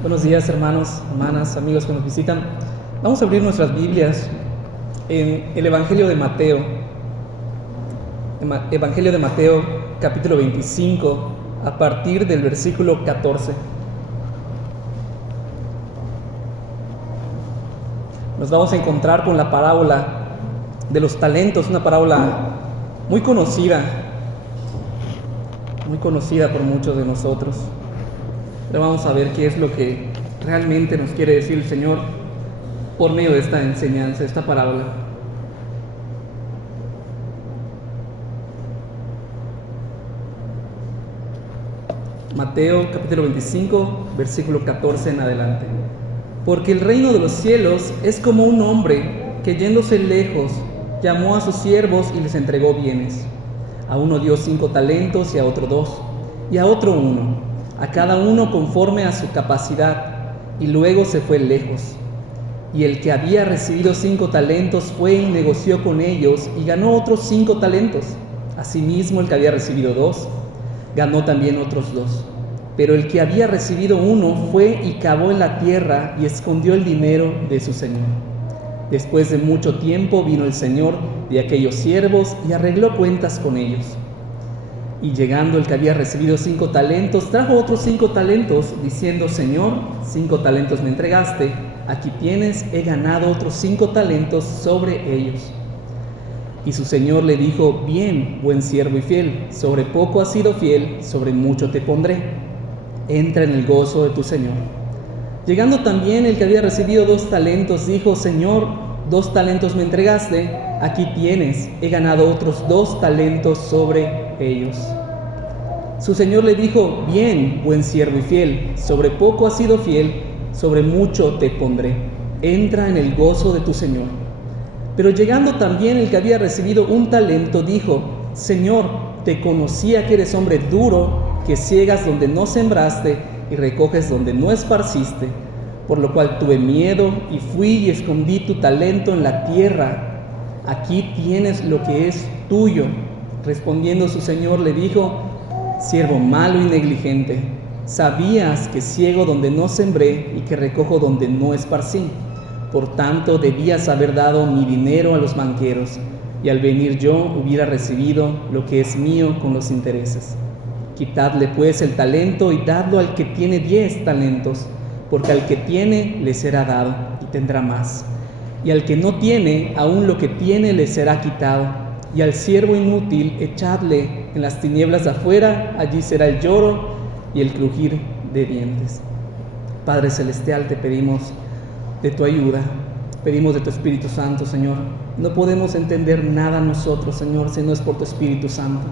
Buenos días, hermanos, hermanas, amigos que nos visitan. Vamos a abrir nuestras Biblias en el Evangelio de Mateo. Evangelio de Mateo, capítulo 25, a partir del versículo 14. Nos vamos a encontrar con la parábola de los talentos, una parábola muy conocida por muchos de nosotros. Pero vamos a ver qué es lo que realmente nos quiere decir el Señor por medio de esta enseñanza, esta parábola. Mateo capítulo 25, versículo 14 en adelante. Porque el reino de los cielos es como un hombre que yéndose lejos llamó a sus siervos y les entregó bienes. A uno dio 5 talentos y a otro 2, y a otro 1, a cada uno conforme a su capacidad, y luego se fue lejos. Y el que había recibido 5 talentos fue y negoció con ellos y ganó otros 5 talentos. Asimismo el que había recibido 2, ganó también otros 2. Pero el que había recibido 1 fue y cavó en la tierra y escondió el dinero de su señor. Después de mucho tiempo vino el señor de aquellos siervos y arregló cuentas con ellos. Y llegando el que había recibido 5 talentos, trajo otros 5 talentos, diciendo: Señor, 5 talentos me entregaste, aquí tienes, he ganado otros 5 talentos sobre ellos. Y su señor le dijo: Bien, buen siervo y fiel, sobre poco has sido fiel, sobre mucho te pondré. Entra en el gozo de tu señor. Llegando también el que había recibido 2 talentos, dijo: Señor, 2 talentos me entregaste, aquí tienes, he ganado otros 2 talentos sobre ellos. Su señor le dijo: Bien, buen siervo y fiel, sobre poco has sido fiel, sobre mucho te pondré. Entra en el gozo de tu señor. Pero llegando también el que había recibido 1 talento, dijo: Señor, te conocía que eres hombre duro, que ciegas donde no sembraste y recoges donde no esparciste, por lo cual tuve miedo y fui y escondí tu talento en la tierra. Aquí tienes lo que es tuyo. Respondiendo su señor le dijo: Siervo malo y negligente, sabías que ciego donde no sembré y que recojo donde no esparcí. Por tanto debías haber dado mi dinero a los banqueros, y al venir yo hubiera recibido lo que es mío con los intereses. Quitadle pues el talento y dadlo al que tiene 10 talentos, porque al que tiene le será dado y tendrá más, y al que no tiene, aún lo que tiene le será quitado. Y al siervo inútil echadle en las tinieblas de afuera, allí será el lloro y el crujir de dientes. Padre celestial, te pedimos de tu ayuda, pedimos de tu Espíritu Santo, Señor. No podemos entender nada nosotros, Señor, si no es por tu Espíritu Santo.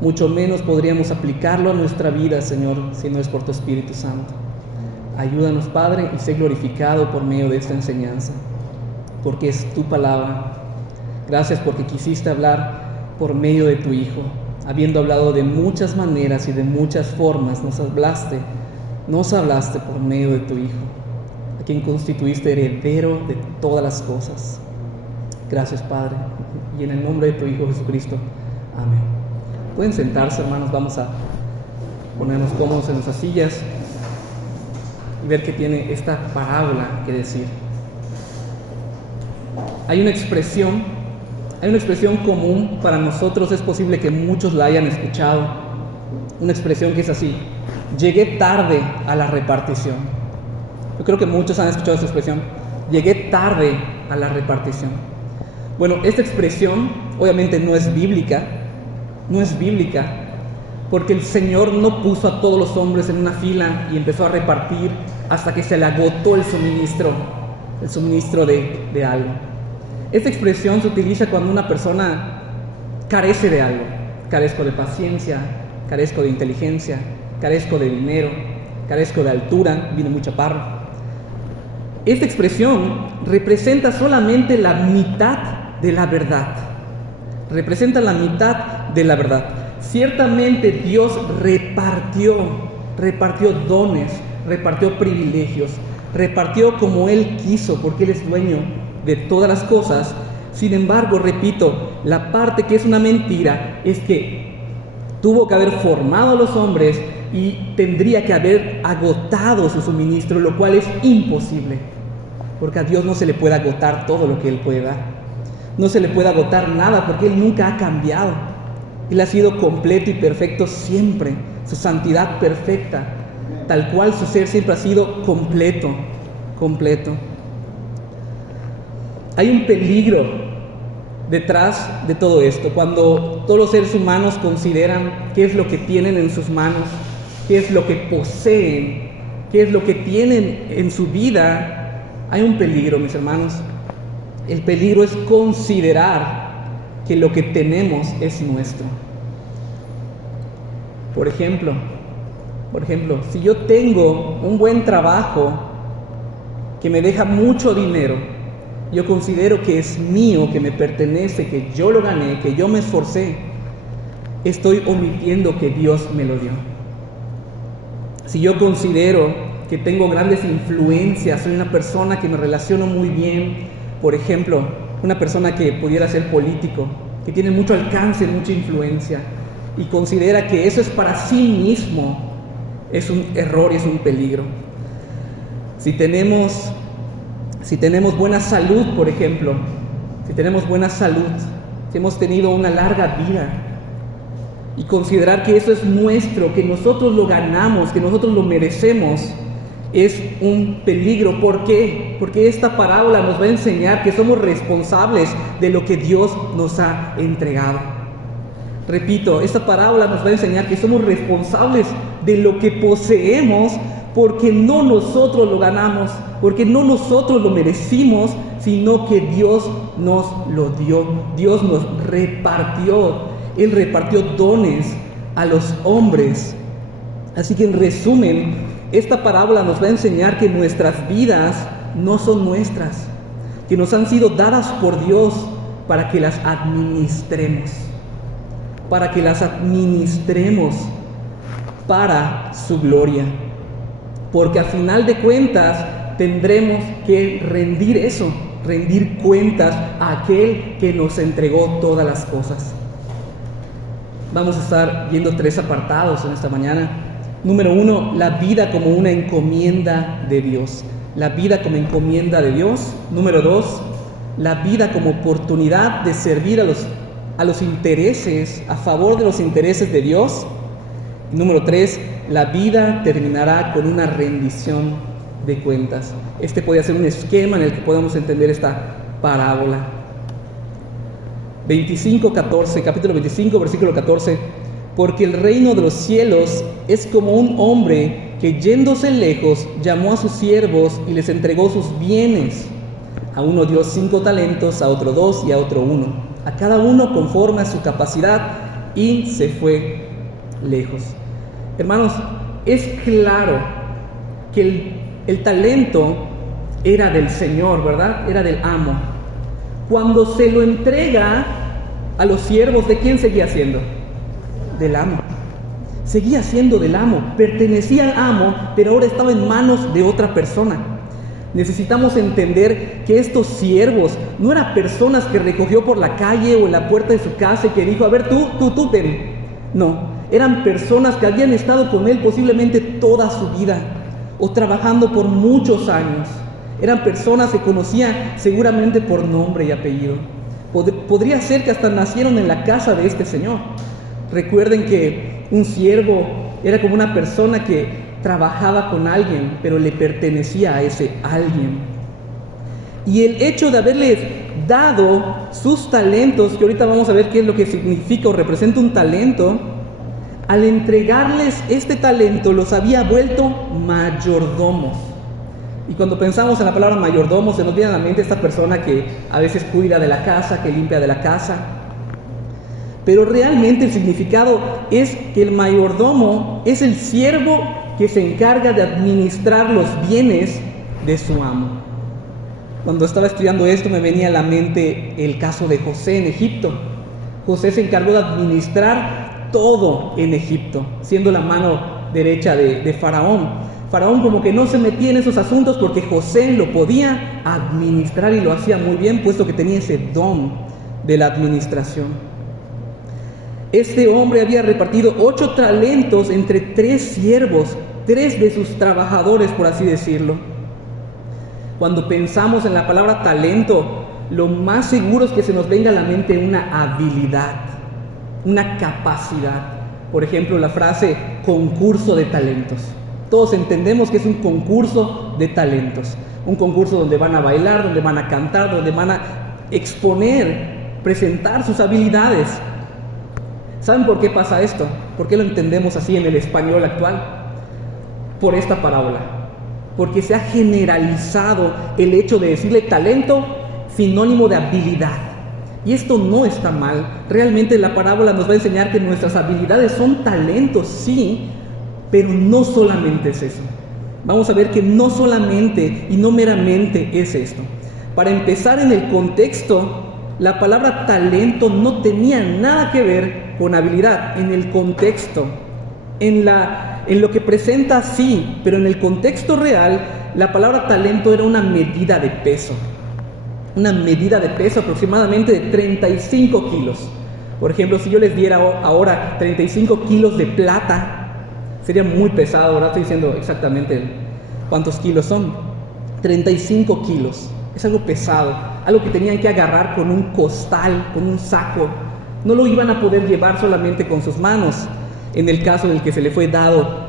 Mucho menos podríamos aplicarlo a nuestra vida, Señor, si no es por tu Espíritu Santo. Ayúdanos, Padre, y sé glorificado por medio de esta enseñanza, porque es tu palabra. Gracias porque quisiste hablar por medio de tu Hijo. Habiendo hablado de muchas maneras y de muchas formas, nos hablaste por medio de tu Hijo, a quien constituiste heredero de todas las cosas. Gracias, Padre, y en el nombre de tu Hijo Jesucristo. Amén. Pueden sentarse, hermanos. Vamos a ponernos cómodos en nuestras sillas y ver qué tiene esta parábola que decir. Hay una expresión común para nosotros, es posible que muchos la hayan escuchado. Una expresión que es así: llegué tarde a la repartición. Yo creo que muchos han escuchado esta expresión: llegué tarde a la repartición. Bueno, esta expresión obviamente no es bíblica, porque el Señor no puso a todos los hombres en una fila y empezó a repartir hasta que se le agotó el suministro de algo. Esta expresión se utiliza cuando una persona carece de algo. Carezco de paciencia, carezco de inteligencia, carezco de dinero, carezco de altura, vine muy chaparro. Esta expresión representa solamente la mitad de la verdad. Representa la mitad de la verdad. Ciertamente Dios repartió dones, repartió privilegios, repartió como Él quiso, porque Él es dueño de todas las cosas. Sin embargo, repito, la parte que es una mentira es que Tuvo que haber formado a los hombres y tendría que haber agotado su suministro, lo cual es imposible, porque a Dios no se le puede agotar todo lo que Él puede dar. No se le puede agotar nada, porque Él nunca ha cambiado. Él ha sido completo y perfecto siempre, su santidad perfecta, tal cual su ser siempre ha sido completo. Hay un peligro detrás de todo esto, cuando todos los seres humanos consideran qué es lo que tienen en sus manos, qué es lo que poseen, qué es lo que tienen en su vida. Hay un peligro, mis hermanos. El peligro es considerar que lo que tenemos es nuestro. Por ejemplo, si yo tengo un buen trabajo que me deja mucho dinero, yo considero que es mío, que me pertenece, que yo lo gané, que yo me esforcé, estoy omitiendo que Dios me lo dio. Si yo considero que tengo grandes influencias, soy una persona que me relaciono muy bien, por ejemplo, una persona que pudiera ser político, que tiene mucho alcance, mucha influencia, y considera que eso es para sí mismo, es un error y es un peligro. Si tenemos buena salud, por ejemplo, si hemos tenido una larga vida, y considerar que eso es nuestro, que nosotros lo ganamos, que nosotros lo merecemos, es un peligro. ¿Por qué? Porque esta parábola nos va a enseñar que somos responsables de lo que Dios nos ha entregado. Repito, esta parábola nos va a enseñar que somos responsables de lo que poseemos, porque no nosotros lo ganamos, porque no nosotros lo merecimos, sino que Dios nos lo dio. Dios nos repartió. Él repartió dones a los hombres. Así que, en resumen, esta parábola nos va a enseñar que nuestras vidas no son nuestras, que nos han sido dadas por Dios para que las administremos, para su gloria. Porque a final de cuentas tendremos que rendir cuentas a aquel que nos entregó todas las cosas. Vamos a estar viendo 3 apartados en esta mañana. Número 1, la vida como una encomienda de Dios. La vida como encomienda de Dios. Número 2, la vida como oportunidad de servir a los intereses, a favor de los intereses de Dios. Y número 3, la vida terminará con una rendición de cuentas. Este puede ser un esquema en el que podamos entender esta parábola. Capítulo 25, versículo 14. Porque el reino de los cielos es como un hombre que, yéndose lejos, llamó a sus siervos y les entregó sus bienes. A uno dio 5 talentos, a otro 2 y a otro 1, a cada uno conforme a su capacidad, y se fue lejos. Hermanos, es claro que el talento era del Señor, ¿verdad? Era del amo. Cuando se lo entrega a los siervos, ¿de quién seguía siendo? Del amo. Seguía siendo del amo, pertenecía al amo, pero ahora estaba en manos de otra persona. Necesitamos entender que estos siervos no eran personas que recogió por la calle o en la puerta de su casa y que dijo: a ver, tú, ven. No, eran personas que habían estado con él posiblemente toda su vida, o trabajando por muchos años. Eran personas que conocía seguramente por nombre y apellido. Podría ser que hasta nacieron en la casa de este señor. Recuerden que un siervo era como una persona que trabajaba con alguien, pero le pertenecía a ese alguien. Y el hecho de haberles dado sus talentos, que ahorita vamos a ver qué es lo que significa o representa un talento, al entregarles este talento los había vuelto mayordomos. Y cuando pensamos en la palabra mayordomo, se nos viene a la mente esta persona que a veces cuida de la casa, que limpia de la casa. Pero realmente el significado es que el mayordomo es el siervo que se encarga de administrar los bienes de su amo. Cuando estaba estudiando esto me venía a la mente el caso de José en Egipto. José se encargó de administrar todo en Egipto, siendo la mano derecha de Faraón. Faraón como que no se metía en esos asuntos porque José lo podía administrar y lo hacía muy bien, puesto que tenía ese don de la administración. Este hombre había repartido 8 talentos entre 3 siervos, 3 de sus trabajadores, por así decirlo. Cuando pensamos en la palabra talento, lo más seguro es que se nos venga a la mente una habilidad, una capacidad. Por ejemplo, la frase concurso de talentos. Todos entendemos que es un concurso de talentos. Un concurso donde van a bailar, donde van a cantar, donde van a exponer, presentar sus habilidades. ¿Saben por qué pasa esto? ¿Por qué lo entendemos así en el español actual? Por esta parábola. Porque se ha generalizado el hecho de decirle talento sinónimo de habilidad. Y esto no está mal. Realmente la parábola nos va a enseñar que nuestras habilidades son talentos, sí, pero no solamente es eso. Vamos a ver que no solamente y no meramente es esto. Para empezar, en el contexto, la palabra talento no tenía nada que ver con habilidad. En el contexto, en lo que presenta sí, pero en el contexto real, la palabra talento era una medida de peso. Una medida de peso aproximadamente de 35 kilos. Por ejemplo, si yo les diera ahora 35 kilos de plata, sería muy pesado. Ahora estoy diciendo exactamente cuántos kilos son. 35 kilos. Es algo pesado, algo que tenían que agarrar con un costal, con un saco. No lo iban a poder llevar solamente con sus manos. En el caso en el que se le fue dado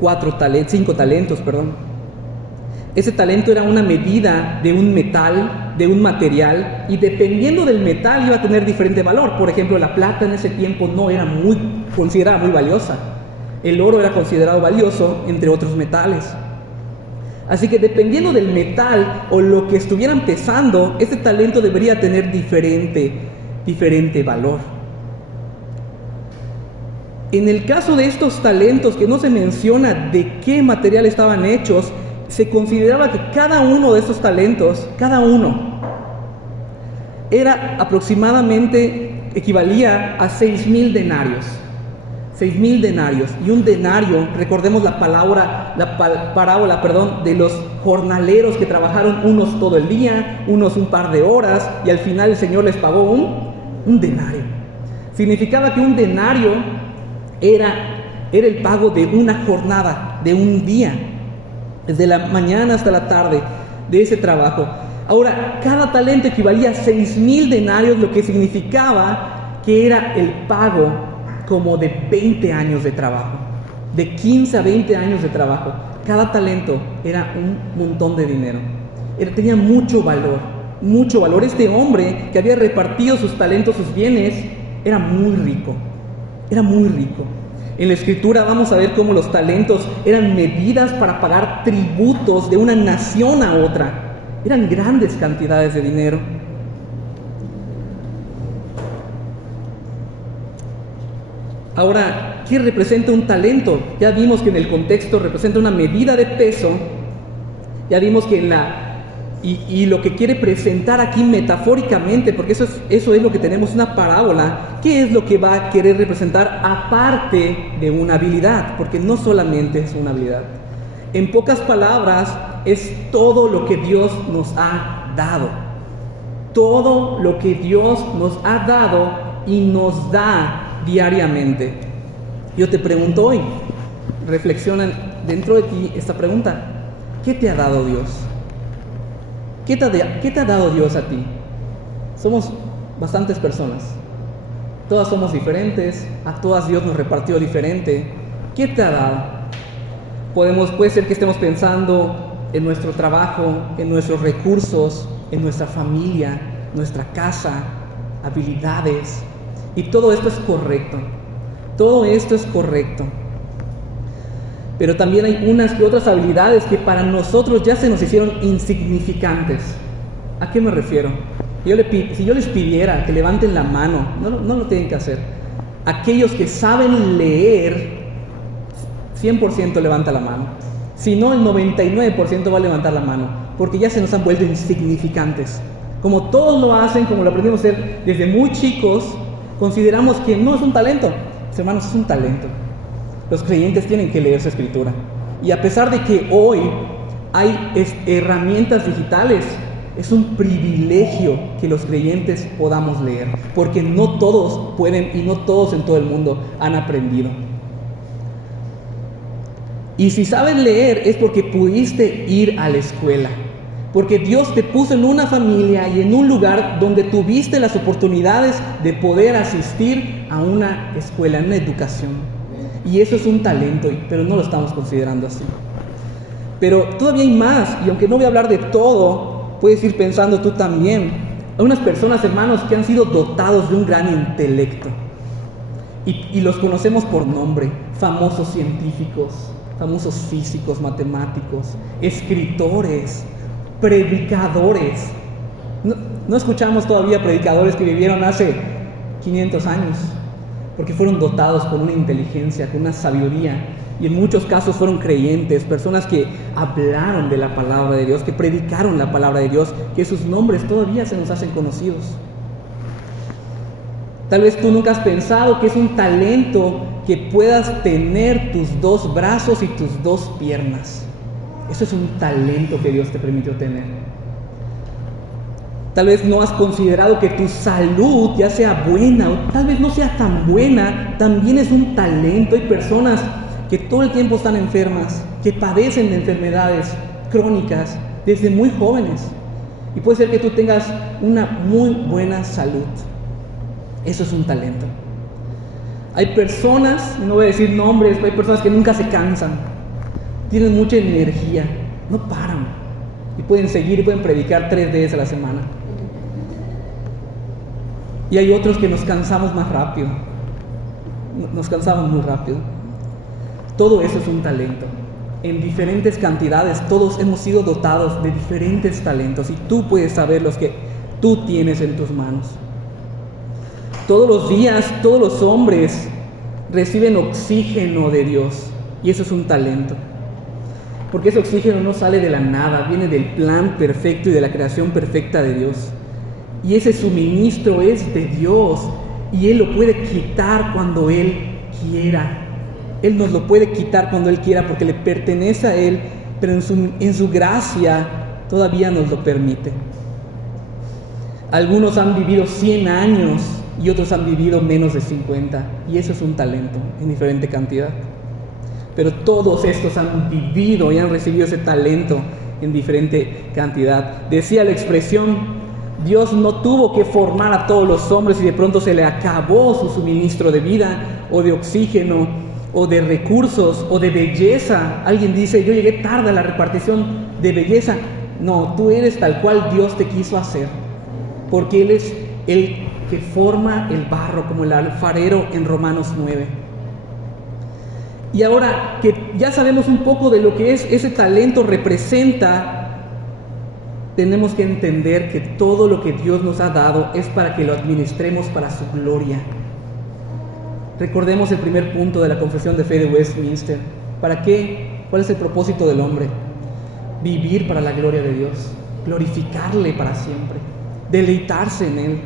5 talentos, Ese talento era una medida de un metal, de un material, y dependiendo del metal iba a tener diferente valor. Por ejemplo, la plata en ese tiempo no era considerada muy valiosa. El oro era considerado valioso, entre otros metales. Así que dependiendo del metal o lo que estuvieran pesando, este talento debería tener diferente valor. En el caso de estos talentos, que no se menciona de qué material estaban hechos, se consideraba que cada uno de estos talentos, cada uno, era aproximadamente, equivalía a 6,000 denarios. 6,000 denarios. Y un denario, recordemos la parábola, de los jornaleros que trabajaron unos todo el día, unos un par de horas, y al final el Señor les pagó un denario. Significaba que un denario era el pago de una jornada, de un día, desde la mañana hasta la tarde, de ese trabajo. Ahora, cada talento equivalía a 6,000 denarios, lo que significaba que era el pago como de 20 años de trabajo, de 15 a 20 años de trabajo. Cada talento era un montón de dinero. Tenía mucho valor, mucho valor. Este hombre que había repartido sus talentos, sus bienes, era muy rico. En la Escritura vamos a ver cómo los talentos eran medidas para pagar tributos de una nación a otra. Eran grandes cantidades de dinero. Ahora, ¿qué representa un talento? Ya vimos que en el contexto representa una medida de peso. Ya vimos que y lo que quiere presentar aquí metafóricamente, porque eso es lo que tenemos, una parábola. ¿Qué es lo que va a querer representar aparte de una habilidad? Porque no solamente es una habilidad. En pocas palabras, es todo lo que Dios nos ha dado. Todo lo que Dios nos ha dado y nos da diariamente. Yo te pregunto hoy, reflexiona dentro de ti esta pregunta: ¿qué te ha dado Dios? ¿Qué te ha dado Dios a ti? Somos bastantes personas, todas somos diferentes, a todas Dios nos repartió diferente. ¿Qué te ha dado? Puede ser que estemos pensando en nuestro trabajo, en nuestros recursos, en nuestra familia, nuestra casa, habilidades. Y todo esto es correcto. Todo esto es correcto. Pero también hay unas y otras habilidades que para nosotros ya se nos hicieron insignificantes. ¿A qué me refiero? Si yo les pidiera que levanten la mano, no lo tienen que hacer. Aquellos que saben leer, 100% levanta la mano. Si no, el 99% va a levantar la mano, porque ya se nos han vuelto insignificantes. Como todos lo hacen, como lo aprendimos a hacer desde muy chicos, consideramos que no es un talento. Hermanos, es un talento. Los creyentes tienen que leer su Escritura. Y a pesar de que hoy hay herramientas digitales, Es un privilegio que los creyentes podamos leer, porque no todos pueden y no todos en todo el mundo han aprendido. Y si sabes leer es porque pudiste ir a la escuela, porque Dios te puso en una familia y en un lugar donde tuviste las oportunidades de poder asistir a una escuela, a una educación. Y eso es un talento, pero no lo estamos considerando así. Pero todavía hay más, y aunque no voy a hablar de todo, puedes ir pensando tú también. Hay unas personas, hermanos, que han sido dotados de un gran intelecto. Y los conocemos por nombre: famosos científicos, famosos físicos, matemáticos, escritores, predicadores. No escuchamos todavía predicadores que vivieron hace 500 años, porque fueron dotados con una inteligencia, con una sabiduría, y en muchos casos fueron creyentes, personas que hablaron de la palabra de Dios, que predicaron la palabra de Dios, que sus nombres todavía se nos hacen conocidos. Tal vez tú nunca has pensado que es un talento que puedas tener tus 2 brazos y tus 2 piernas. Eso es un talento que Dios te permitió tener. Tal vez no has considerado que tu salud, ya sea buena o tal vez no sea tan buena, también es un talento. Hay personas que todo el tiempo están enfermas, que padecen de enfermedades crónicas desde muy jóvenes. Y puede ser que tú tengas una muy buena salud. Eso es un talento. Hay personas, no voy a decir nombres, pero hay personas que nunca se cansan, tienen mucha energía, no paran, y pueden seguir y pueden predicar 3 veces a la semana. Y hay otros que nos cansamos más rápido, nos cansamos muy rápido. Todo eso es un talento. En diferentes cantidades, todos hemos sido dotados de diferentes talentos, y tú puedes saber los que tú tienes en tus manos. Todos los días, todos los hombres reciben oxígeno de Dios, y eso es un talento. Porque ese oxígeno no sale de la nada, viene del plan perfecto y de la creación perfecta de Dios. Y ese suministro es de Dios, y Él lo puede quitar cuando Él quiera. Él nos lo puede quitar cuando Él quiera, porque le pertenece a Él, pero en su gracia todavía nos lo permite. Algunos han vivido 100 años y otros han vivido menos de 50, y eso es un talento en diferente cantidad. Pero todos estos han vivido y han recibido ese talento en diferente cantidad. Decía la expresión: Dios no tuvo que formar a todos los hombres y de pronto se le acabó su suministro de vida, o de oxígeno, o de recursos, o de belleza. Alguien dice: yo llegué tarde a la repartición de belleza. No, tú eres tal cual Dios te quiso hacer, porque Él es el que forma el barro, como el alfarero en Romanos 9. Y ahora que ya sabemos un poco de lo que ese talento representa, tenemos que entender que todo lo que Dios nos ha dado es para que lo administremos para su gloria. Recordemos el primer punto de la Confesión de Fe de Westminster. ¿Para qué? ¿Cuál es el propósito del hombre? Vivir para la gloria de Dios, glorificarle para siempre, deleitarse en Él.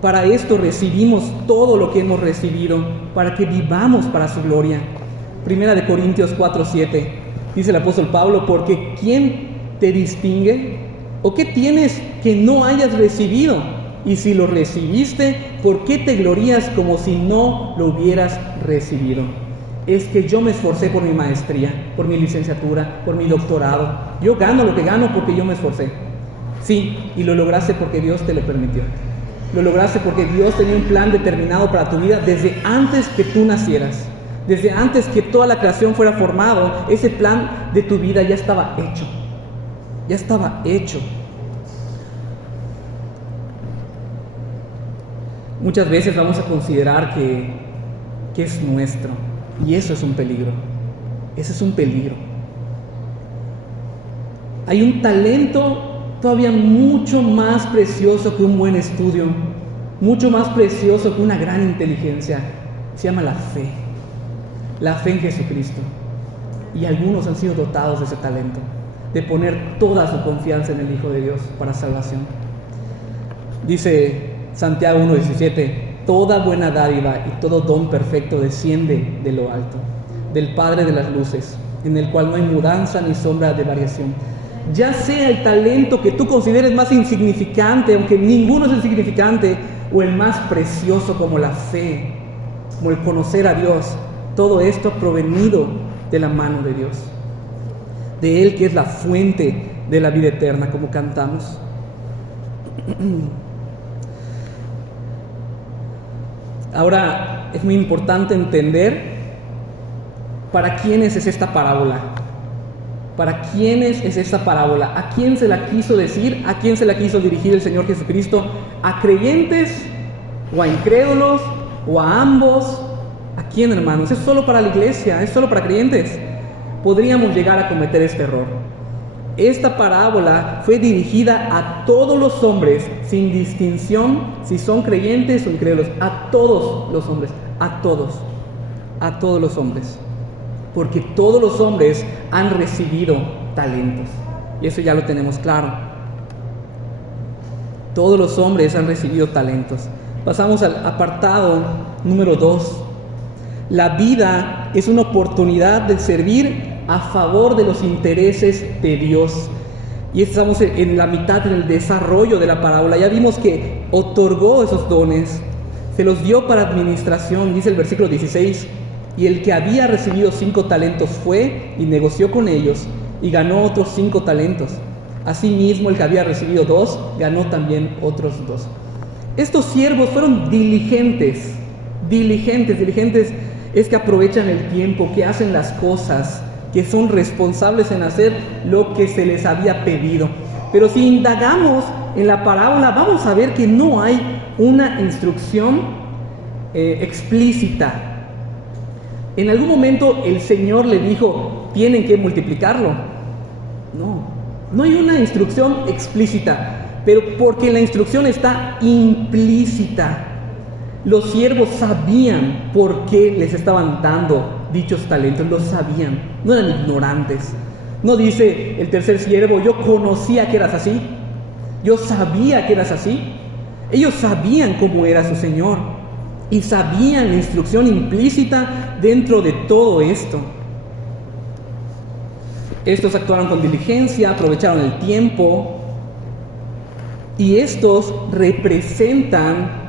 Para esto recibimos todo lo que hemos recibido, para que vivamos para su gloria. Primera de Corintios 4:7, dice el apóstol Pablo: porque ¿quién te distingue? ¿O qué tienes que no hayas recibido? Y si lo recibiste, ¿por qué te glorías como si no lo hubieras recibido? Es que yo me esforcé por mi maestría, por mi licenciatura, por mi doctorado. Yo gano lo que gano porque yo me esforcé. Sí, y lo lograste porque Dios te lo permitió. Lo lograste porque Dios tenía un plan determinado para tu vida desde antes que tú nacieras. Desde antes que toda la creación fuera formado, ese plan de tu vida ya estaba hecho. Ya estaba hecho. Muchas veces vamos a considerar que es nuestro, y eso es un peligro. Ese es un peligro. Hay un talento todavía mucho más precioso que un buen estudio, mucho más precioso que una gran inteligencia. Se llama la fe en Jesucristo. Y algunos han sido dotados de ese talento, de poner toda su confianza en el Hijo de Dios para salvación. Dice Santiago 1:17: toda buena dádiva y todo don perfecto desciende de lo alto, del Padre de las luces, en el cual no hay mudanza ni sombra de variación. ya sea el talento que tú consideres más insignificante, aunque ninguno es insignificante, o el más precioso como la fe, como el conocer a Dios, todo esto provenido de la mano de Dios, de Él que es la fuente de la vida eterna, como cantamos. Ahora es muy importante entender para quiénes es esta parábola. ¿Para quiénes es esta parábola? ¿A quién se la quiso decir? ¿A quién se la quiso dirigir el Señor Jesucristo? ¿A creyentes o a incrédulos o a ambos? ¿A quién, hermanos? ¿Es solo para la iglesia? ¿Es solo para creyentes? Podríamos llegar a cometer este error. Esta parábola fue dirigida a todos los hombres, sin distinción si son creyentes o incrédulos. A todos los hombres, a todos los hombres. Porque todos los hombres han recibido talentos. Y eso ya lo tenemos claro. Todos los hombres han recibido talentos. Pasamos al apartado número 2. La vida es una oportunidad de servir a favor de los intereses de Dios. Y estamos en la mitad del desarrollo de la parábola. Ya vimos que otorgó esos dones. Se los dio para administración, dice el versículo 16. Y el que había recibido 5 talentos fue y negoció con ellos y ganó otros 5 talentos. Asimismo, el que había recibido 2 ganó también otros 2. Estos siervos fueron diligentes. Diligentes es que aprovechan el tiempo, que hacen las cosas, que son responsables en hacer lo que se les había pedido. Pero si indagamos en la parábola, vamos a ver que no hay una instrucción explícita. En algún momento el Señor le dijo, tienen que multiplicarlo. No hay una instrucción explícita, pero porque la instrucción está implícita. Los siervos sabían por qué les estaban dando dichos talentos, lo sabían, no eran ignorantes. No dice el tercer siervo, yo conocía que eras así, yo sabía que eras así. Ellos sabían cómo era su Señor y sabían la instrucción implícita dentro de todo esto. Estos actuaron con diligencia, aprovecharon el tiempo, y estos representan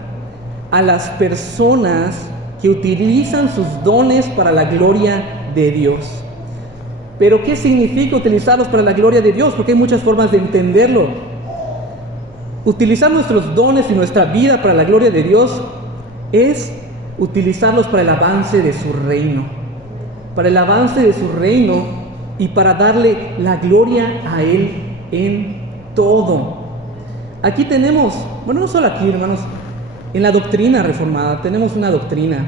a las personas que utilizan sus dones para la gloria de Dios. Pero ¿qué significa utilizarlos para la gloria de Dios? Porque hay muchas formas de entenderlo. Utilizar nuestros dones y nuestra vida para la gloria de Dios es utilizarlos para el avance de su reino. Para el avance de su reino y para darle la gloria a Él en todo. Aquí tenemos, bueno, no solo aquí, hermanos, en la doctrina reformada tenemos una doctrina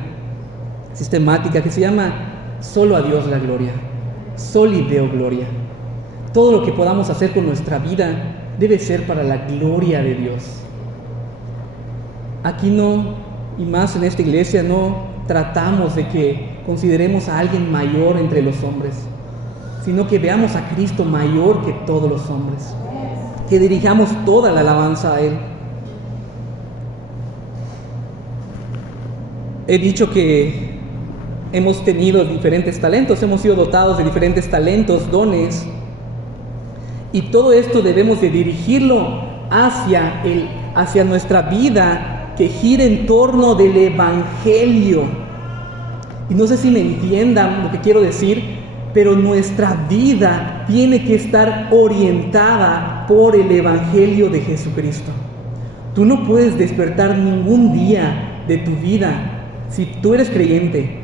sistemática que se llama solo a Dios la gloria, soli Deo gloria. Todo lo que podamos hacer con nuestra vida debe ser para la gloria de Dios. Aquí no, y más en esta iglesia, no tratamos de que consideremos a alguien mayor entre los hombres, sino que veamos a Cristo mayor que todos los hombres, que dirijamos toda la alabanza a Él. He dicho que hemos tenido diferentes talentos, hemos sido dotados de diferentes talentos, dones, y todo esto debemos de dirigirlo hacia nuestra vida que gira en torno del Evangelio. Y no sé si me entiendan lo que quiero decir, pero nuestra vida tiene que estar orientada por el Evangelio de Jesucristo. Tú no puedes despertar ningún día de tu vida. Si tú eres creyente,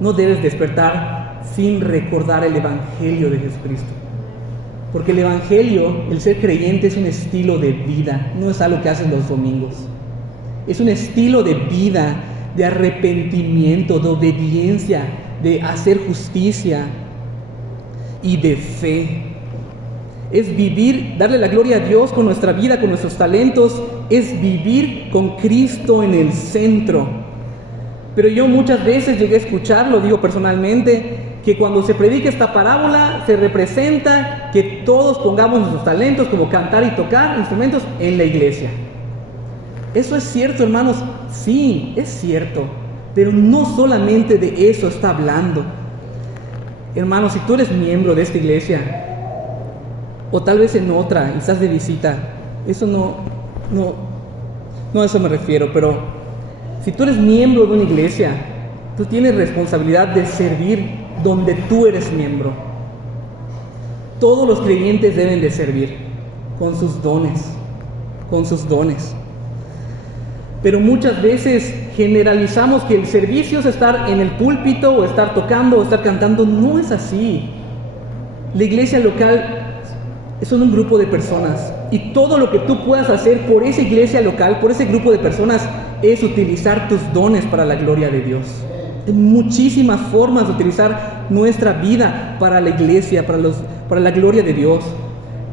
no debes despertar sin recordar el Evangelio de Jesucristo. Porque el Evangelio, el ser creyente, es un estilo de vida, no es algo que haces los domingos. Es un estilo de vida, de arrepentimiento, de obediencia, de hacer justicia y de fe. Es vivir, darle la gloria a Dios con nuestra vida, con nuestros talentos. Es vivir con Cristo en el centro. Pero yo muchas veces llegué a escuchar, lo digo personalmente, que cuando se predica esta parábola se representa que todos pongamos nuestros talentos como cantar y tocar instrumentos en la iglesia. ¿Eso es cierto, hermanos? Sí, es cierto, pero no solamente de eso está hablando. Hermanos, si tú eres miembro de esta iglesia, o tal vez en otra, y estás de visita. Eso no a eso me refiero, pero si tú eres miembro de una iglesia, tú tienes responsabilidad de servir donde tú eres miembro. Todos los creyentes deben de servir con sus dones, Pero muchas veces generalizamos que el servicio es estar en el púlpito o estar tocando o estar cantando. No es así. La iglesia local son un grupo de personas y todo lo que tú puedas hacer por esa iglesia local, por ese grupo de personas, es utilizar tus dones para la gloria de Dios. Hay muchísimas formas de utilizar nuestra vida para la iglesia, para la gloria de Dios.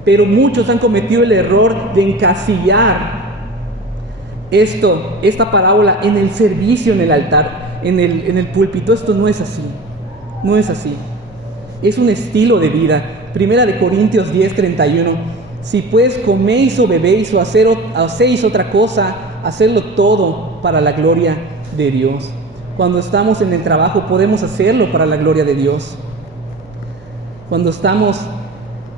Pero muchos han cometido el error de encasillar esta parábola en el servicio, en el altar, en el púlpito. Esto no es así. No es así. Es un estilo de vida. Primera de Corintios 10:31. Si pues coméis o bebéis o hacéis otra cosa, hacedlo todo para la gloria de Dios. Cuando estamos en el trabajo podemos hacerlo para la gloria de Dios. Cuando estamos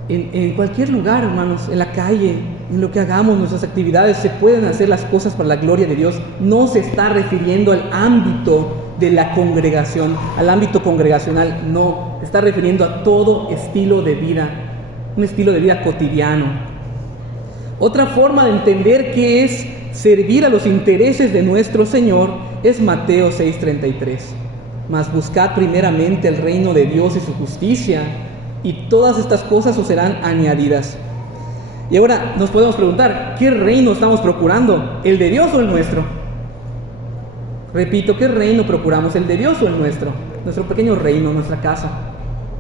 en cualquier lugar, hermanos, en la calle, en lo que hagamos, nuestras actividades, se pueden hacer las cosas para la gloria de Dios. No se está refiriendo al ámbito de la congregación, al ámbito congregacional, no, se está refiriendo a todo estilo de vida, un estilo de vida cotidiano. Otra forma de entender qué es servir a los intereses de nuestro Señor es Mateo 6:33. Mas buscad primeramente el reino de Dios y su justicia, y todas estas cosas os serán añadidas. Y ahora nos podemos preguntar, ¿qué reino estamos procurando? ¿El de Dios o el nuestro? Repito, ¿qué reino procuramos? ¿El de Dios o el nuestro? Nuestro pequeño reino, nuestra casa.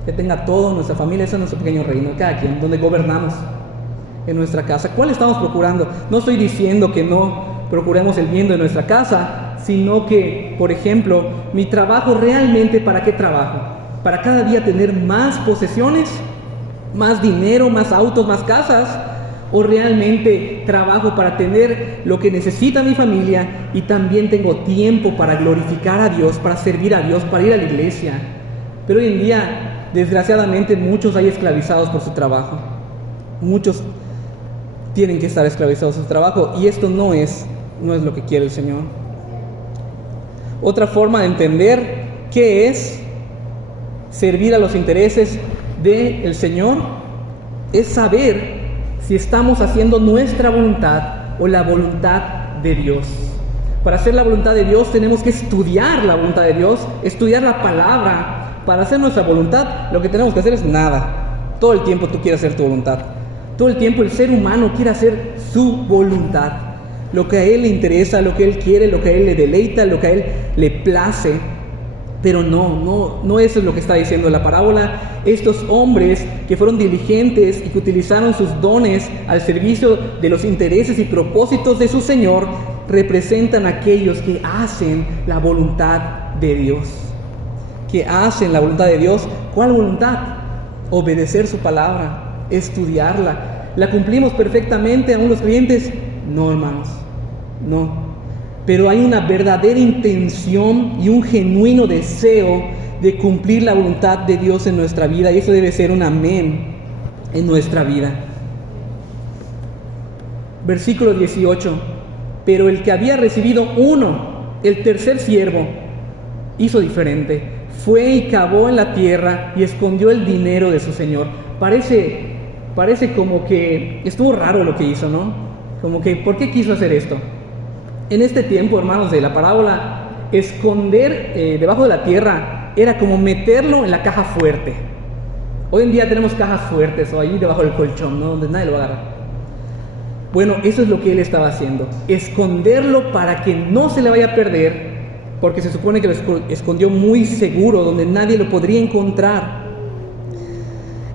Que tenga todo, nuestra familia, ese es nuestro pequeño reino, cada quien, donde gobernamos en nuestra casa. ¿Cuál estamos procurando? No estoy diciendo que no procuremos el bien de nuestra casa, sino que, por ejemplo, mi trabajo realmente, ¿para qué trabajo? ¿Para cada día tener más posesiones, más dinero, más autos, más casas? ¿O realmente trabajo para tener lo que necesita mi familia y también tengo tiempo para glorificar a Dios, para servir a Dios, para ir a la iglesia? Pero hoy en día, desgraciadamente, muchos hay esclavizados por su trabajo. Muchos tienen que estar esclavizados por su trabajo, y esto no es lo que quiere el Señor. Otra forma de entender qué es servir a los intereses del Señor es saber si estamos haciendo nuestra voluntad o la voluntad de Dios. Para hacer la voluntad de Dios tenemos que estudiar la voluntad de Dios, estudiar la palabra. Para hacer nuestra voluntad, lo que tenemos que hacer es nada. Todo el tiempo tú quieres hacer tu voluntad. Todo el tiempo el ser humano quiere hacer su voluntad. Lo que a él le interesa, lo que él quiere, lo que a él le deleita, lo que a él le place. Pero no eso es lo que está diciendo la parábola. Estos hombres que fueron diligentes y que utilizaron sus dones al servicio de los intereses y propósitos de su Señor, representan a aquellos que hacen la voluntad de Dios. Que hacen la voluntad de Dios. ¿Cuál voluntad? Obedecer su palabra, estudiarla. ¿La cumplimos perfectamente aún los creyentes? No, hermanos, no. Pero hay una verdadera intención y un genuino deseo de cumplir la voluntad de Dios en nuestra vida, y eso debe ser un amén en nuestra vida. Versículo 18. Pero el que había recibido el tercer siervo, hizo diferente. Fue y cavó en la tierra y escondió el dinero de su señor. Parece como que estuvo raro lo que hizo, ¿no? Como que, ¿por qué quiso hacer esto? En este tiempo, hermanos, de la parábola, esconder debajo de la tierra era como meterlo en la caja fuerte. Hoy en día tenemos cajas fuertes o ahí debajo del colchón, ¿no? Donde nadie lo agarra. Bueno, eso es lo que él estaba haciendo. Esconderlo para que no se le vaya a perder, porque se supone que lo escondió muy seguro, donde nadie lo podría encontrar.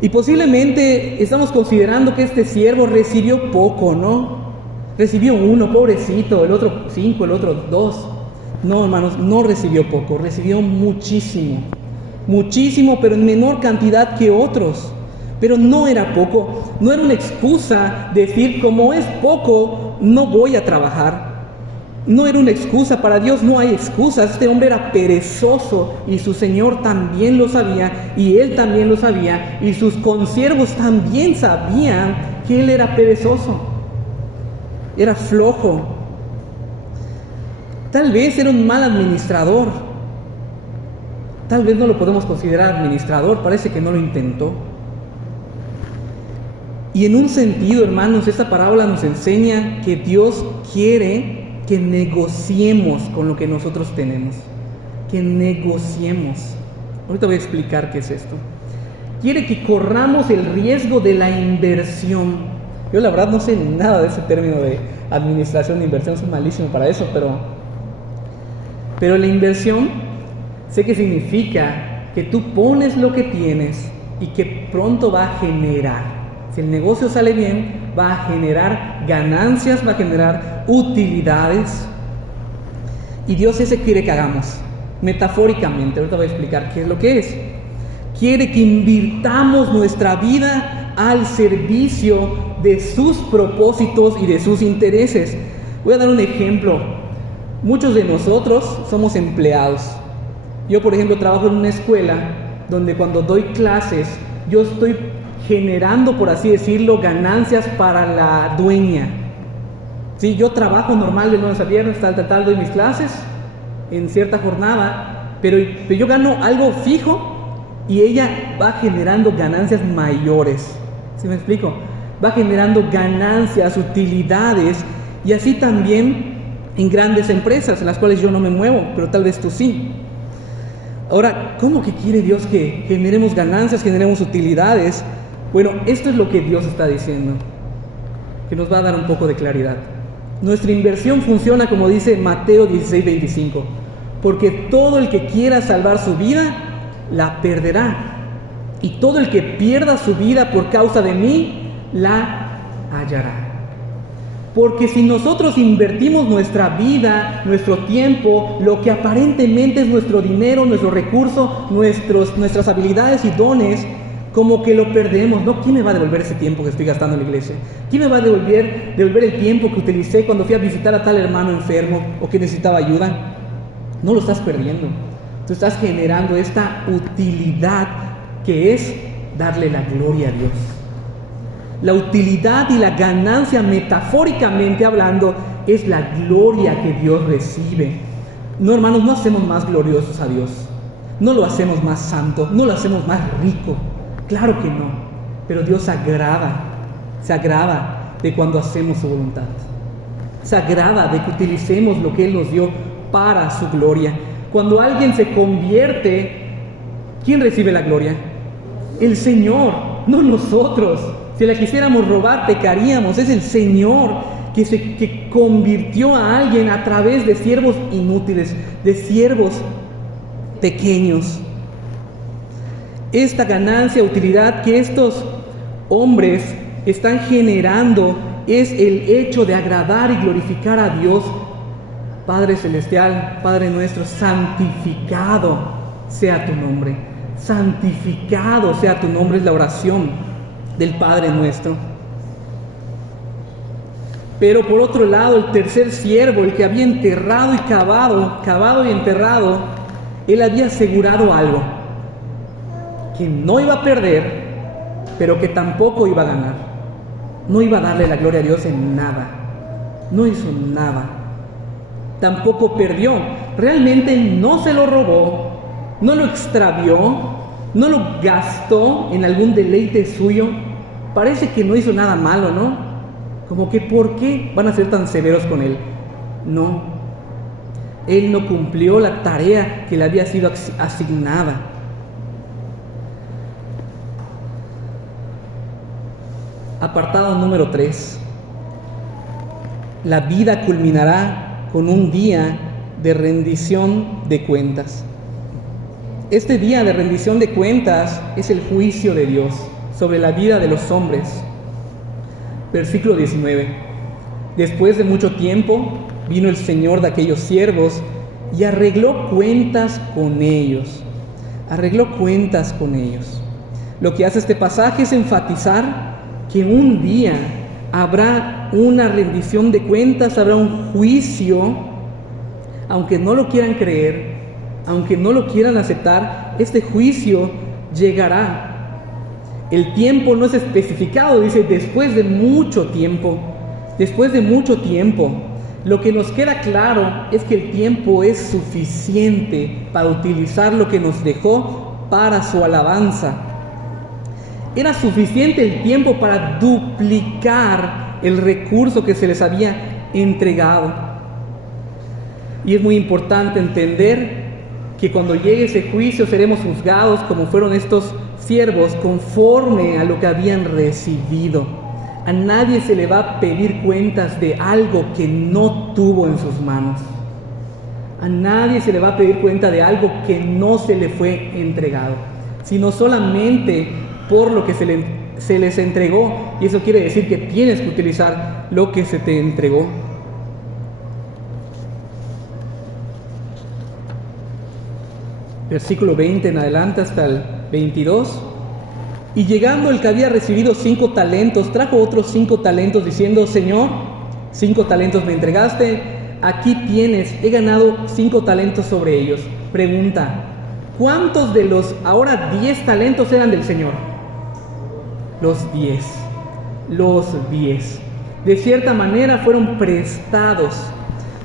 Y posiblemente estamos considerando que este siervo recibió poco, ¿no? Recibió 1, pobrecito, el otro 5, el otro 2. No, hermanos, no recibió poco, recibió muchísimo. Muchísimo, pero en menor cantidad que otros. Pero no era poco, no era una excusa decir, como es poco, no voy a trabajar. No era una excusa, para Dios no hay excusas. Este hombre era perezoso y su Señor también lo sabía y él también lo sabía y sus consiervos también sabían que él era perezoso, era flojo. Tal vez era un mal administrador, tal vez no lo podemos considerar administrador, parece que no lo intentó. Y en un sentido, hermanos, esta parábola nos enseña que Dios quiere que negociemos con lo que nosotros tenemos, que negociemos. Ahorita voy a explicar qué es esto. Quiere que corramos el riesgo de la inversión. Yo la verdad no sé nada de ese término de administración de inversión, soy malísimo para eso, pero la inversión sé que significa que tú pones lo que tienes y que pronto va a generar. Si el negocio sale bien, va a generar ganancias, va a generar utilidades. Y Dios ese quiere que hagamos, metafóricamente. Ahorita voy a explicar qué es lo que es. Quiere que invirtamos nuestra vida al servicio de sus propósitos y de sus intereses. Voy a dar un ejemplo. Muchos de nosotros somos empleados. Yo, por ejemplo, trabajo en una escuela donde cuando doy clases, yo estoy generando, por así decirlo, ganancias para la dueña. Sí, yo trabajo normal de lunes a viernes, tal, doy mis clases en cierta jornada, pero yo gano algo fijo y ella va generando ganancias mayores. ¿Sí me explico? Va generando ganancias, utilidades, y así también en grandes empresas en las cuales yo no me muevo, pero tal vez tú sí. Ahora, ¿cómo que quiere Dios que generemos ganancias, generemos utilidades? Bueno, esto es lo que Dios está diciendo, que nos va a dar un poco de claridad. Nuestra inversión funciona como dice Mateo 16:25, porque todo el que quiera salvar su vida, la perderá, y todo el que pierda su vida por causa de mí, la hallará. Porque si nosotros invertimos nuestra vida, nuestro tiempo, lo que aparentemente es nuestro dinero, nuestro recurso, nuestras habilidades y dones, como que lo perdemos, ¿no? ¿Quién me va a devolver ese tiempo que estoy gastando en la iglesia? ¿Quién me va a devolver el tiempo que utilicé cuando fui a visitar a tal hermano enfermo o que necesitaba ayuda? No lo estás perdiendo. Tú estás generando esta utilidad que es darle la gloria a Dios. La utilidad y la ganancia, metafóricamente hablando, es la gloria que Dios recibe. No, hermanos, no hacemos más gloriosos a Dios. No lo hacemos más santo, no lo hacemos más rico. Claro que no. Pero Dios se agrada de cuando hacemos su voluntad. Se agrada de que utilicemos lo que Él nos dio para su gloria. Cuando alguien se convierte, ¿quién recibe la gloria? El Señor, no nosotros. Si la quisiéramos robar, pecaríamos. Es el Señor que convirtió a alguien a través de siervos inútiles, de siervos pequeños. Esta ganancia, utilidad que estos hombres están generando es el hecho de agradar y glorificar a Dios. Padre Celestial, Padre nuestro, santificado sea tu nombre. Santificado sea tu nombre, es la oración del Padre nuestro. Pero por otro lado, el tercer siervo, el que había enterrado y cavado y enterrado, él había asegurado algo, que no iba a perder, pero que tampoco iba a ganar. No iba a darle la gloria a Dios en nada. No hizo nada. Tampoco perdió. Realmente no se lo robó, no lo extravió, no lo gastó en algún deleite suyo. Parece que no hizo nada malo, ¿no? Como que ¿por qué van a ser tan severos con él? No. Él no cumplió la tarea que le había sido asignada. Apartado número 3. La vida culminará con un día de rendición de cuentas. Este día de rendición de cuentas es el juicio de Dios sobre la vida de los hombres. Versículo 19. Después de mucho tiempo vino el Señor de aquellos siervos y arregló cuentas con ellos. Arregló cuentas con ellos. Lo que hace este pasaje es enfatizar que un día habrá una rendición de cuentas, habrá un juicio aunque no lo quieran creer, aunque no lo quieran aceptar, este juicio llegará. El tiempo no es especificado, dice después de mucho tiempo. Después de mucho tiempo. Lo que nos queda claro es que el tiempo es suficiente para utilizar lo que nos dejó para su alabanza. Era suficiente el tiempo para duplicar el recurso que se les había entregado. Y es muy importante entender que cuando llegue ese juicio seremos juzgados como fueron estos siervos, conforme a lo que habían recibido. A nadie se le va a pedir cuentas de algo que no tuvo en sus manos. A nadie se le va a pedir cuenta de algo que no se le fue entregado, sino solamente por lo que se les entregó. Y eso quiere decir que tienes que utilizar lo que se te entregó. Versículo 20 en adelante hasta el 22. Y llegando el que había recibido 5 talentos, trajo otros 5 talentos diciendo: Señor, 5 talentos me entregaste, aquí tienes, he ganado 5 talentos sobre ellos. Pregunta: ¿cuántos de los ahora 10 talentos eran del Señor? Los 10. Los 10. De cierta manera fueron prestados.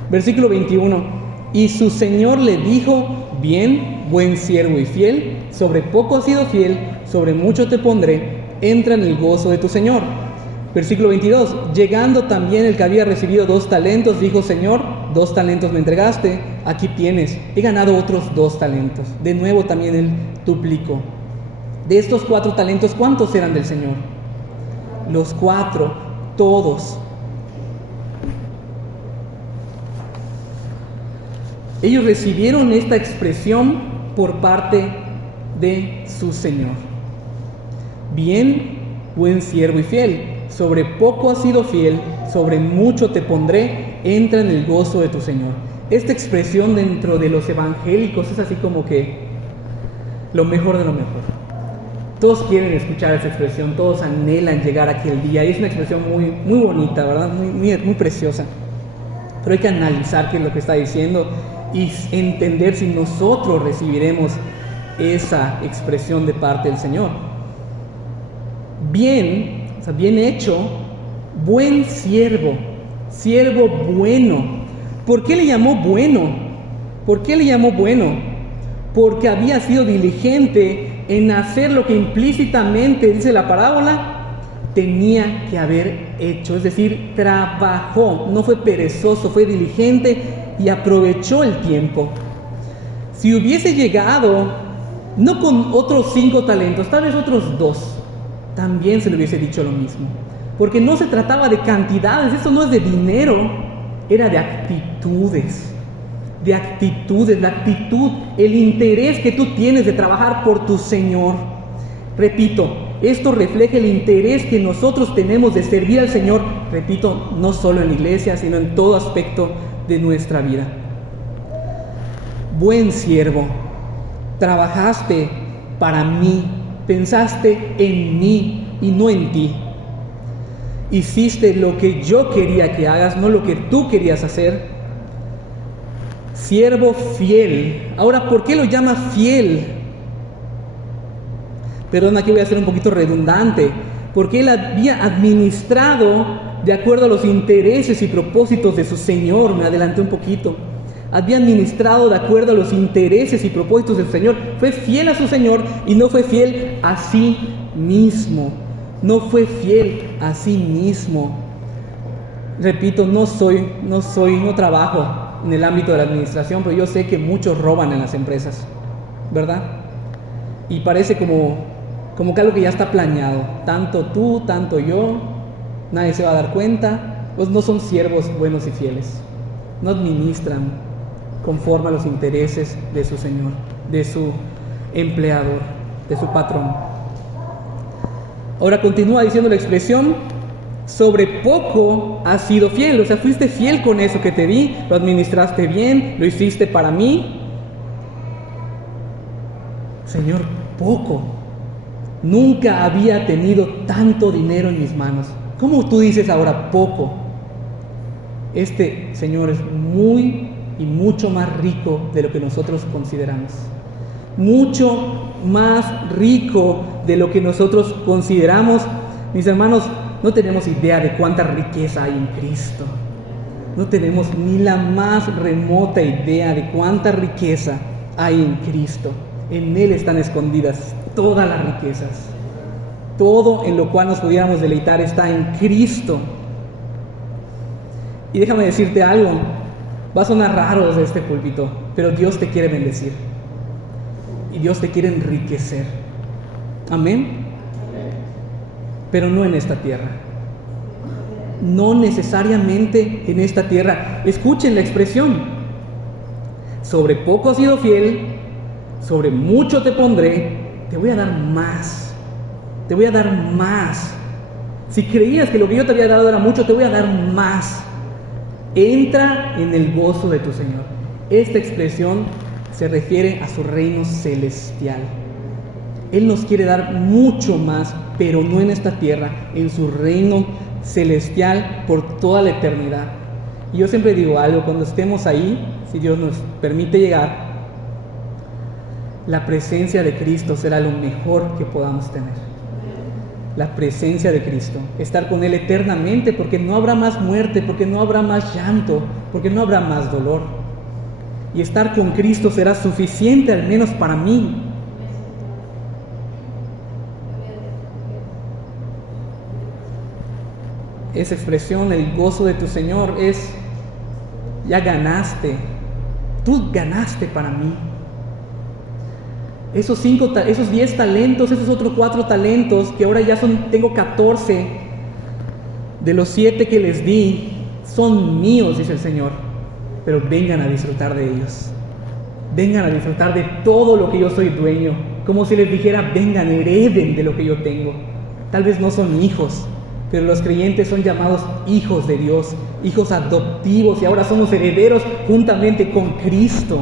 Versículo 21. Y su Señor le dijo: bien, buen siervo y fiel, sobre poco has sido fiel, sobre mucho te pondré, entra en el gozo de tu Señor. Versículo 22. Llegando también el que había recibido 2 talentos, dijo: Señor, 2 talentos me entregaste, aquí tienes, he ganado otros 2 talentos. De nuevo también él duplicó. De estos 4 talentos, ¿cuántos eran del Señor? Los 4, todos. Ellos recibieron esta expresión por parte de su Señor. Bien, buen siervo y fiel, sobre poco has sido fiel, sobre mucho te pondré, entra en el gozo de tu Señor. Esta expresión dentro de los evangélicos es así como que lo mejor de lo mejor. Todos quieren escuchar esa expresión, todos anhelan llegar a aquel día, y es una expresión muy bonita, ¿verdad? Muy preciosa. Pero hay que analizar qué es lo que está diciendo y entender si nosotros recibiremos esa expresión de parte del Señor. Bien, o sea, bien hecho, buen siervo, siervo bueno. ¿Por qué le llamó bueno? ¿Por qué le llamó bueno? Porque había sido diligente en hacer lo que implícitamente dice la parábola tenía que haber hecho, es decir, trabajó, no fue perezoso, fue diligente y aprovechó el tiempo. Si hubiese llegado no con otros 5 talentos, tal vez otros 2, también se le hubiese dicho lo mismo, porque no se trataba de cantidades, eso no es de dinero, era de actitudes. De actitudes, la actitud, el interés que tú tienes de trabajar por tu Señor. Repito, esto refleja el interés que nosotros tenemos de servir al Señor, repito, no solo en la iglesia, sino en todo aspecto de nuestra vida. Buen siervo, trabajaste para mí, pensaste en mí y no en ti. Hiciste lo que yo quería que hagas, no lo que tú querías hacer. Siervo fiel. Ahora, ¿por qué lo llama fiel? Perdón, aquí voy a ser un poquito redundante. Porque él había administrado de acuerdo a los intereses y propósitos de su Señor. Me adelanté un poquito. Había administrado de acuerdo a los intereses y propósitos del Señor. Fue fiel a su Señor y no fue fiel a sí mismo. No fue fiel a sí mismo. Repito, no trabajo en el ámbito de la administración, pero yo sé que muchos roban en las empresas, ¿verdad? Y parece como que algo que ya está planeado. Tanto tú, tanto yo, nadie se va a dar cuenta. Pues no son siervos buenos y fieles. No administran conforme a los intereses de su Señor, de su empleador, de su patrón. Ahora continúa diciendo la expresión: sobre poco has sido fiel, o sea, fuiste fiel con eso que te di, lo administraste bien, lo hiciste para mí. Señor, poco. Nunca había tenido tanto dinero en mis manos. ¿Cómo tú dices ahora poco? Este Señor es muy y mucho más rico de lo que nosotros consideramos. Mucho más rico de lo que nosotros consideramos. Mis hermanos, no tenemos idea de cuánta riqueza hay en Cristo. No tenemos ni la más remota idea de cuánta riqueza hay en Cristo. En Él están escondidas todas las riquezas. Todo en lo cual nos pudiéramos deleitar está en Cristo. Y déjame decirte algo, va a sonar raro desde este púlpito, pero Dios te quiere bendecir. Y Dios te quiere enriquecer. Amén. Pero no en esta tierra. No necesariamente en esta tierra. Escuchen la expresión. Sobre poco has sido fiel, sobre mucho te pondré, te voy a dar más. Te voy a dar más. Si creías que lo que yo te había dado era mucho, te voy a dar más. Entra en el gozo de tu Señor. Esta expresión se refiere a su reino celestial. Él nos quiere dar mucho más, pero no en esta tierra, en su reino celestial por toda la eternidad. Y yo siempre digo algo, cuando estemos ahí, si Dios nos permite llegar, la presencia de Cristo será lo mejor que podamos tener. La presencia de Cristo, estar con Él eternamente, porque no habrá más muerte, porque no habrá más llanto, porque no habrá más dolor. Y estar con Cristo será suficiente, al menos para mí. Esa expresión, el gozo de tu Señor, es: ya ganaste, tú ganaste para mí. Esos 10 talentos, esos otros 4 talentos, que ahora ya tengo 14, de los 7 que les di, son míos, dice el Señor. Pero vengan a disfrutar de ellos. Vengan a disfrutar de todo lo que yo soy dueño. Como si les dijera: vengan, hereden de lo que yo tengo. Tal vez no son hijos, pero los creyentes son llamados hijos de Dios, hijos adoptivos, y ahora somos herederos juntamente con Cristo.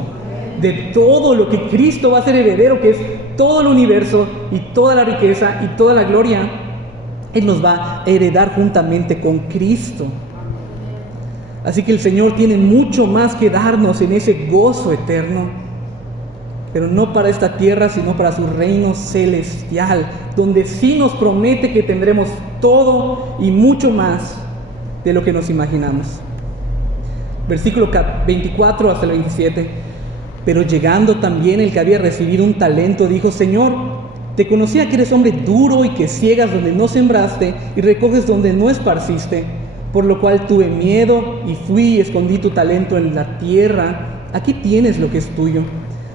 De todo lo que Cristo va a ser heredero, que es todo el universo y toda la riqueza y toda la gloria, Él nos va a heredar juntamente con Cristo. Así que el Señor tiene mucho más que darnos en ese gozo eterno, pero no para esta tierra, sino para su reino celestial, donde sí nos promete que tendremos todo y mucho más de lo que nos imaginamos. Versículo 24 hasta el 27. Pero llegando también el que había recibido un talento, dijo: Señor, te conocía que eres hombre duro y que ciegas donde no sembraste y recoges donde no esparciste, por lo cual tuve miedo y fui y escondí tu talento en la tierra. Aquí tienes lo que es tuyo.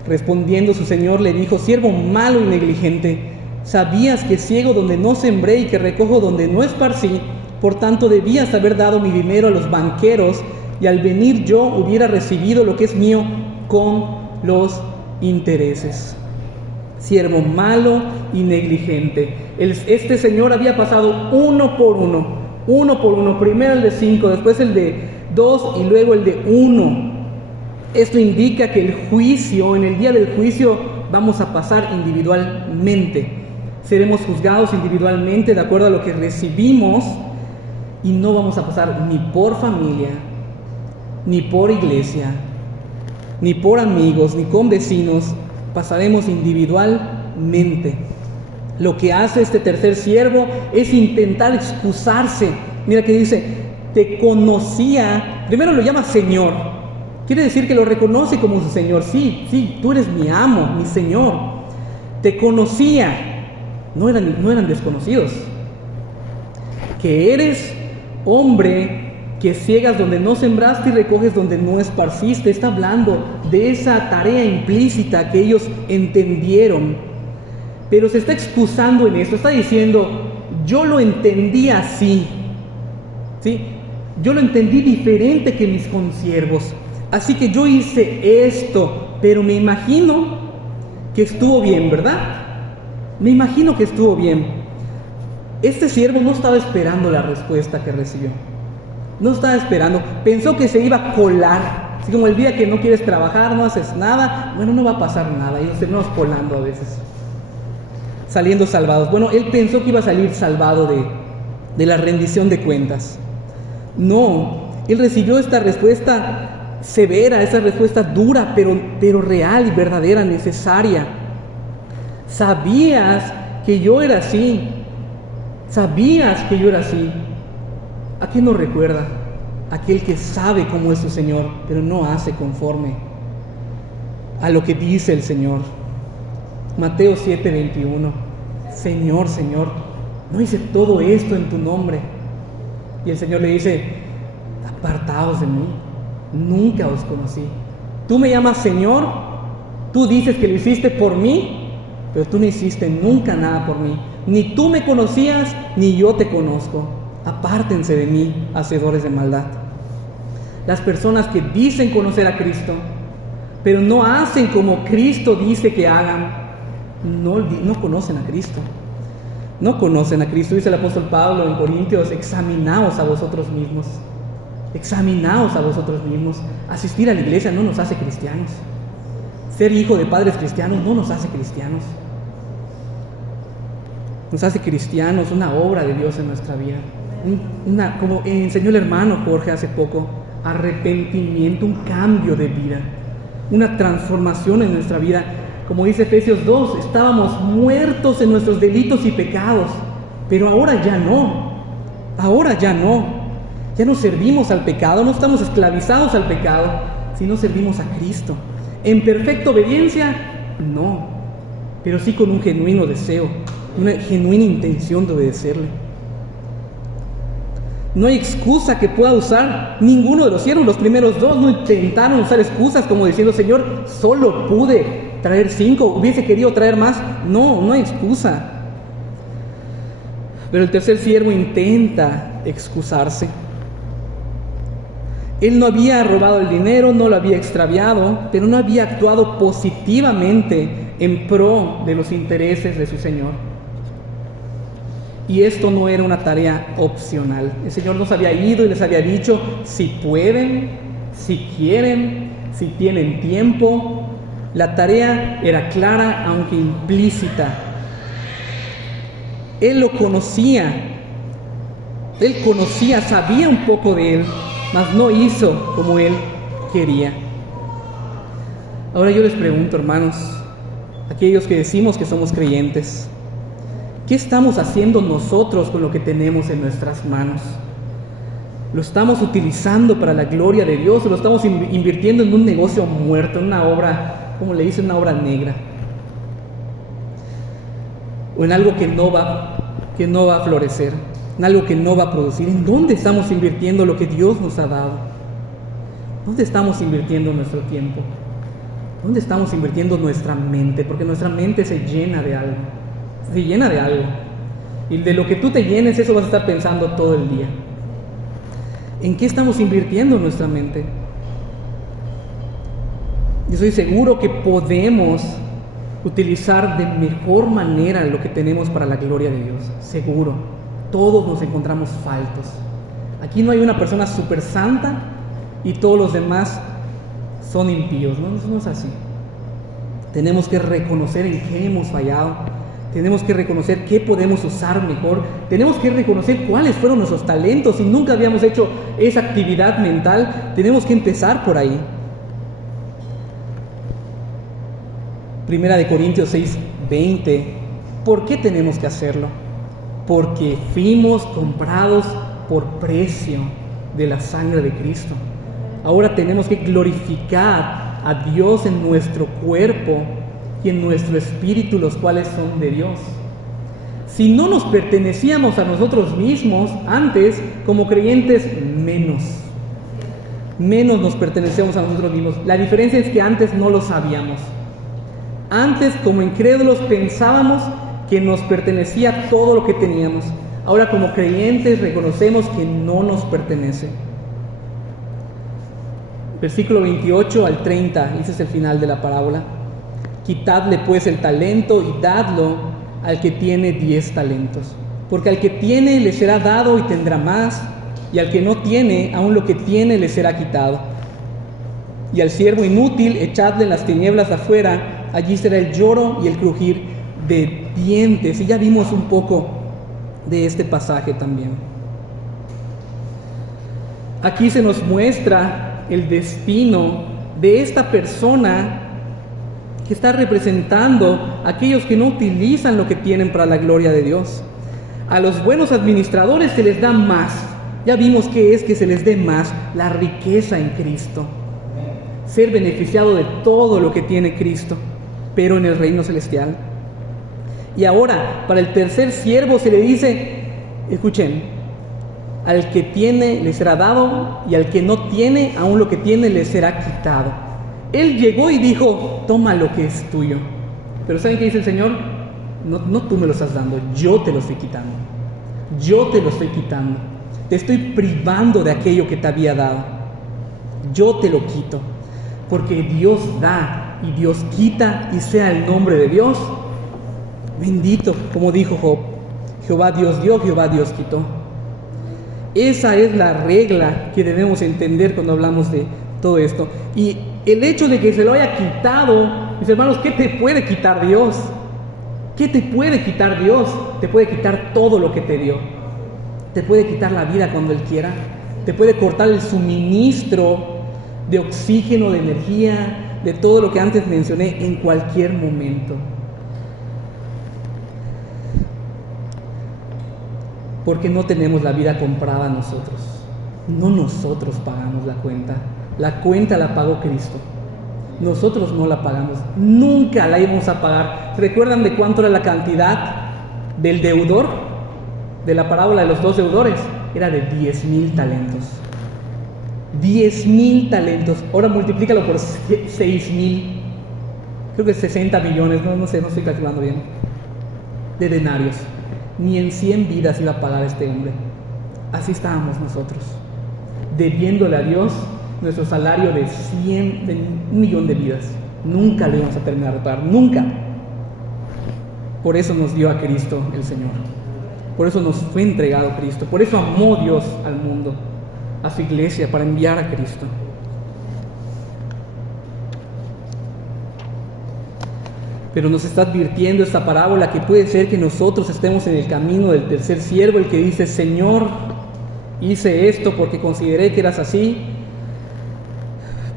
Respondiendo su señor le dijo: siervo malo y negligente, sabías que ciego donde no sembré y que recojo donde no esparcí, por tanto debías haber dado mi dinero a los banqueros, y al venir yo hubiera recibido lo que es mío con los intereses. Siervo malo y negligente. Este señor había pasado uno por uno, primero el de 5, después el de 2 y luego el de 1. Esto indica que el juicio, en el día del juicio, vamos a pasar individualmente. Seremos juzgados individualmente de acuerdo a lo que recibimos, y no vamos a pasar ni por familia, ni por iglesia, ni por amigos, ni con vecinos. Pasaremos individualmente. Lo que hace este tercer siervo es intentar excusarse. Mira que dice: te conocía. Primero lo llama Señor. Quiere decir que lo reconoce como su Señor. Sí, tú eres mi amo, mi Señor. Te conocía. No eran desconocidos. Que eres hombre que ciegas donde no sembraste y recoges donde no esparciste. Está hablando de esa tarea implícita que ellos entendieron, pero se está excusando en esto. Está diciendo: yo lo entendí así, ¿sí? Yo lo entendí diferente que mis consiervos, así que yo hice esto, pero me imagino que estuvo bien, ¿verdad? Me imagino que estuvo bien. Este siervo no estaba esperando la respuesta que recibió. No estaba esperando, pensó que se iba a colar, así como el día que no quieres trabajar, no haces nada, bueno, no va a pasar nada, y nos terminamos colando a veces, saliendo salvados. Bueno, él pensó que iba a salir salvado de la rendición de cuentas. No, él recibió esta respuesta severa, esa respuesta dura, pero real y verdadera, necesaria. Sabías que yo era así. Sabías que yo era así. ¿A quién nos recuerda? Aquel que sabe cómo es su Señor, pero no hace conforme a lo que dice el Señor. Mateo 7:21. Señor, Señor, no hice todo esto en tu nombre. Y el Señor le dice: apartaos de mí, nunca os conocí. Tú me llamas Señor, tú dices que lo hiciste por mí, pero tú no hiciste nunca nada por mí. Ni tú me conocías, ni yo te conozco. Apártense de mí, hacedores de maldad. Las personas que dicen conocer a Cristo, pero no hacen como Cristo dice que hagan, no conocen a Cristo. No conocen a Cristo. Dice el apóstol Pablo en Corintios: examinaos a vosotros mismos. Examinaos a vosotros mismos. Asistir a la iglesia no nos hace cristianos. Ser hijo de padres cristianos no nos hace cristianos. Nos hace cristianos una obra de Dios en nuestra vida. Como enseñó el hermano Jorge hace poco, arrepentimiento, un cambio de vida, una transformación en nuestra vida. Como dice Efesios 2, estábamos muertos en nuestros delitos y pecados, pero ahora ya no. Ya no servimos al pecado, no estamos esclavizados al pecado, sino servimos a Cristo. ¿En perfecta obediencia? No, pero sí con un genuino deseo, una genuina intención de obedecerle. No hay excusa que pueda usar ninguno de los siervos. Los primeros dos no intentaron usar excusas como diciendo: Señor, solo pude traer 5, hubiese querido traer más. No hay excusa. Pero el tercer siervo intenta excusarse. Él no había robado el dinero, no lo había extraviado, pero no había actuado positivamente en pro de los intereses de su Señor. Y esto no era una tarea opcional. El Señor nos había ido y les había dicho: si pueden, si quieren, si tienen tiempo. La tarea era clara, aunque implícita. Él lo conocía. Él conocía, sabía un poco de él, mas no hizo como él quería. Ahora yo les pregunto, hermanos, aquellos que decimos que somos creyentes, ¿qué estamos haciendo nosotros con lo que tenemos en nuestras manos? ¿Lo estamos utilizando para la gloria de Dios o lo estamos invirtiendo en un negocio muerto, en una obra, como le dicen, una obra negra? ¿O en algo que no va a florecer, en algo que no va a producir? ¿En dónde estamos invirtiendo lo que Dios nos ha dado? ¿Dónde estamos invirtiendo nuestro tiempo? ¿Dónde estamos invirtiendo nuestra mente? Porque nuestra mente se llena de algo. Se llena de algo. Y de lo que tú te llenes, eso vas a estar pensando todo el día. ¿En qué estamos invirtiendo nuestra mente? Yo estoy seguro que podemos utilizar de mejor manera lo que tenemos para la gloria de Dios. Seguro. Todos nos encontramos faltos. Aquí no hay una persona súper santa y todos los demás son impíos. No, eso no es así. Tenemos que reconocer en qué hemos fallado. Tenemos que reconocer qué podemos usar mejor. Tenemos que reconocer cuáles fueron nuestros talentos. Si nunca habíamos hecho esa actividad mental, tenemos que empezar por ahí. Primera de Corintios 6:20. ¿Por qué tenemos que hacerlo? Porque fuimos comprados por precio de la sangre de Cristo. Ahora tenemos que glorificar a Dios en nuestro cuerpo y en nuestro espíritu, los cuales son de Dios. Si no nos pertenecíamos a nosotros mismos antes, como creyentes, menos nos pertenecemos a nosotros mismos. La diferencia es que antes no lo sabíamos. Antes, como incrédulos, pensábamos que nos pertenecía todo lo que teníamos. Ahora, como creyentes, reconocemos que no nos pertenece. Versículo 28 al 30, ese es el final de la parábola. Quitadle pues el talento y dadlo al que tiene 10 talentos. Porque al que tiene le será dado y tendrá más, y al que no tiene, aun lo que tiene le será quitado. Y al siervo inútil echadle en las tinieblas afuera, allí será el lloro y el crujir de dientes. Y ya vimos un poco de este pasaje también. Aquí se nos muestra el destino de esta persona que está representando a aquellos que no utilizan lo que tienen para la gloria de Dios. A los buenos administradores se les da más. Ya vimos que es que se les dé más la riqueza en Cristo. Ser beneficiado de todo lo que tiene Cristo, pero en el reino celestial. Y ahora, para el tercer siervo se le dice, escuchen, al que tiene le será dado, y al que no tiene, aún lo que tiene le será quitado. Él llegó y dijo, toma lo que es tuyo. Pero ¿saben qué dice el Señor? No tú me lo estás dando, yo te lo estoy quitando. Yo te lo estoy quitando. Te estoy privando de aquello que te había dado. Yo te lo quito. Porque Dios da y Dios quita, y sea el nombre de Dios bendito, como dijo Job. Jehová Dios dio, Jehová Dios quitó. Esa es la regla que debemos entender cuando hablamos de todo esto. Y el hecho de que se lo haya quitado, mis hermanos, ¿qué te puede quitar Dios? ¿Qué te puede quitar Dios? Te puede quitar todo lo que te dio. Te puede quitar la vida cuando Él quiera. Te puede cortar el suministro de oxígeno, de energía, de todo lo que antes mencioné en cualquier momento. Porque no tenemos la vida comprada nosotros. No nosotros pagamos la cuenta. La cuenta la pagó Cristo. Nosotros no la pagamos. Nunca la íbamos a pagar. ¿Recuerdan de cuánto era la cantidad del deudor? De la parábola de los 2 deudores. Era de 10,000 talentos. 10,000 talentos. Ahora multiplícalo por 6,000. Creo que 60 millones. No sé, no estoy calculando bien. De denarios. Ni en 100 vidas iba a pagar este hombre. Así estábamos nosotros, debiéndole a Dios nuestro salario de 1 millón de vidas. Nunca le íbamos a terminar de pagar, nunca. Por eso nos dio a Cristo el Señor. Por eso nos fue entregado Cristo. Por eso amó Dios al mundo, a su iglesia, para enviar a Cristo. Pero nos está advirtiendo esta parábola que puede ser que nosotros estemos en el camino del tercer siervo, el que dice, Señor, hice esto porque consideré que eras así,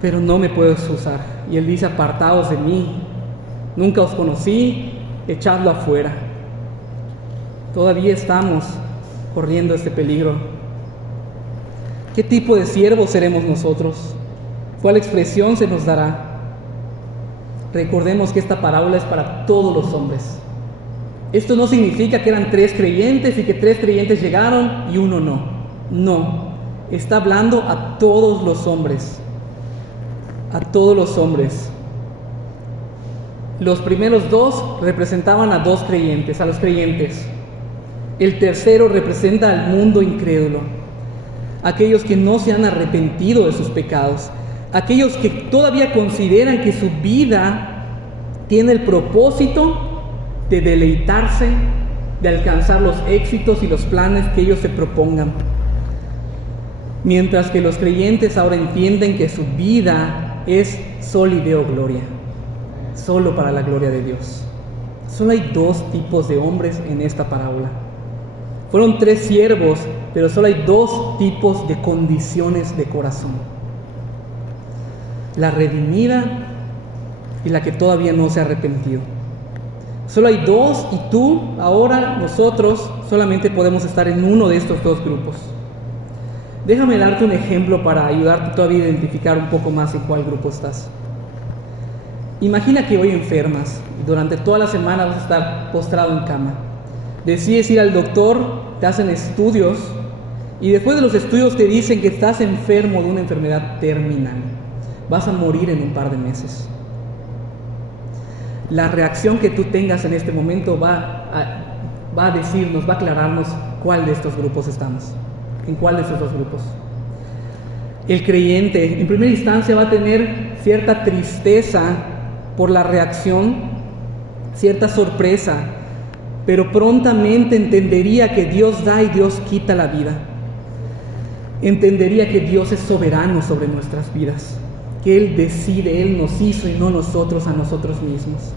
pero no me puedes usar. Y Él dice, apartaos de mí, nunca os conocí, echadlo afuera. Todavía estamos corriendo este peligro. ¿Qué tipo de siervos seremos nosotros? ¿Cuál expresión se nos dará? Recordemos que esta parábola es para todos los hombres. Esto no significa que eran 3 creyentes y que 3 creyentes llegaron y uno no. No, está hablando a todos los hombres. A todos los hombres. Los primeros 2 representaban a 2 creyentes, a los creyentes. El tercero representa al mundo incrédulo, aquellos que no se han arrepentido de sus pecados, aquellos que todavía consideran que su vida tiene el propósito de deleitarse, de alcanzar los éxitos y los planes que ellos se propongan. Mientras que los creyentes ahora entienden que su vida es sol y deo gloria, solo para la gloria de Dios. Solo hay 2 tipos de hombres en esta parábola. Fueron 3 siervos, pero solo hay 2 tipos de condiciones de corazón: la redimida y la que todavía no se ha arrepentido. Solo hay 2 y tú, ahora, nosotros, solamente podemos estar en uno de estos 2 grupos. Déjame darte un ejemplo para ayudarte todavía a identificar un poco más en cuál grupo estás. Imagina que hoy enfermas y durante toda la semana vas a estar postrado en cama. Decides ir al doctor, te hacen estudios y después de los estudios te dicen que estás enfermo de una enfermedad terminal. Vas a morir en un par de meses. La reacción que tú tengas en este momento va a decirnos, va a aclararnos cuál de estos grupos estamos. ¿En cuál de estos 2 grupos? El creyente, en primera instancia, va a tener cierta tristeza por la reacción, cierta sorpresa, pero prontamente entendería que Dios da y Dios quita la vida. Entendería que Dios es soberano sobre nuestras vidas, que Él decide, Él nos hizo y no nosotros a nosotros mismos.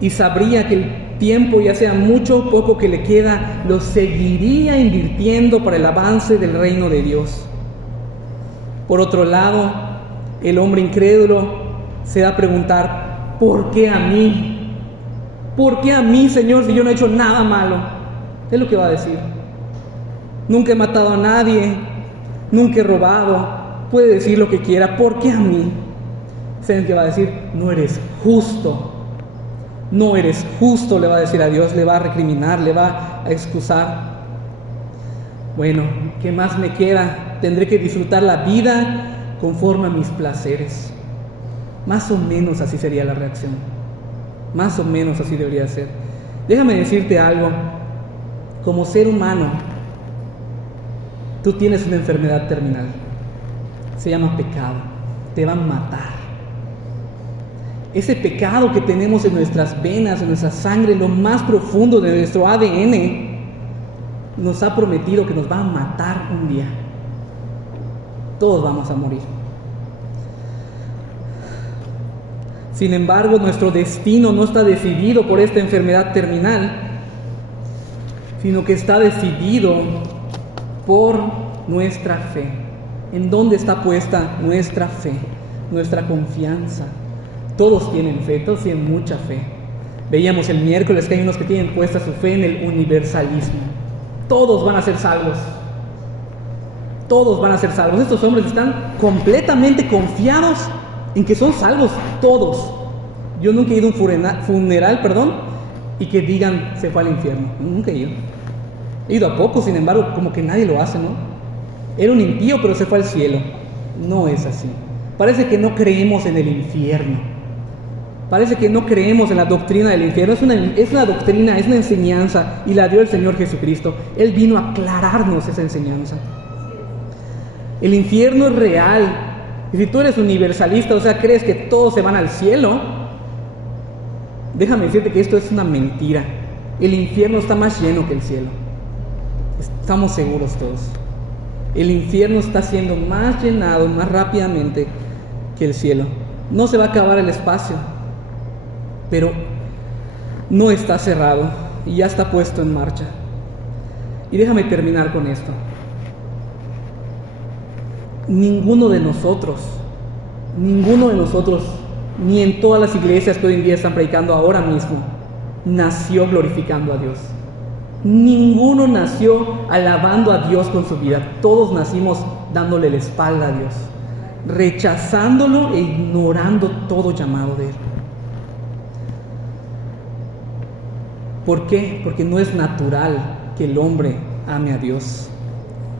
Y sabría que el tiempo, ya sea mucho o poco que le queda, lo seguiría invirtiendo para el avance del reino de Dios. Por otro lado, el hombre incrédulo se va a preguntar, ¿por qué a mí? ¿Por qué a mí, Señor, si yo no he hecho nada malo? Es lo que va a decir. Nunca he matado a nadie, nunca he robado. Puede decir lo que quiera, ¿por qué a mí? ¿Saben qué va a decir? No eres justo. No eres justo, le va a decir a Dios, le va a recriminar, le va a excusar. Bueno, ¿qué más me queda? Tendré que disfrutar la vida conforme a mis placeres. Más o menos así sería la reacción. Más o menos así debería ser. Déjame decirte algo. Como ser humano, tú tienes una enfermedad terminal. Se llama pecado. Te va a matar. Ese pecado que tenemos en nuestras venas, en nuestra sangre, en lo más profundo de nuestro ADN, nos ha prometido que nos va a matar un día. Todos vamos a morir. Sin embargo, nuestro destino no está decidido por esta enfermedad terminal, sino que está decidido por nuestra fe. ¿En dónde está puesta nuestra fe, nuestra confianza? Todos tienen fe, todos tienen mucha fe. Veíamos el miércoles que hay unos que tienen puesta su fe en el universalismo. Todos van a ser salvos. Todos van a ser salvos. Estos hombres están completamente confiados en que son salvos todos. Yo nunca he ido a un funeral, y que digan se fue al infierno. Nunca he ido. He ido a pocos, sin embargo, como que nadie lo hace, ¿no? Era un impío, pero se fue al cielo. No es así. Parece que no creemos en el infierno. Parece que no creemos en la doctrina del infierno. Es una doctrina, es una enseñanza, y la dio el Señor Jesucristo. Él vino a aclararnos esa enseñanza. El infierno es real. Y si tú eres universalista, o sea, crees que todos se van al cielo, déjame decirte que esto es una mentira. El infierno está más lleno que el cielo. Estamos seguros todos. El infierno está siendo más llenado más rápidamente que el cielo. No se va a acabar el espacio, pero no está cerrado y ya está puesto en marcha. Y déjame terminar con esto. Ninguno de nosotros, ni en todas las iglesias que hoy en día están predicando ahora mismo, nació glorificando a Dios. Ninguno nació alabando a Dios con su vida. Todos nacimos dándole la espalda a Dios, rechazándolo e ignorando todo llamado de Él. ¿Por qué? Porque no es natural que el hombre ame a Dios.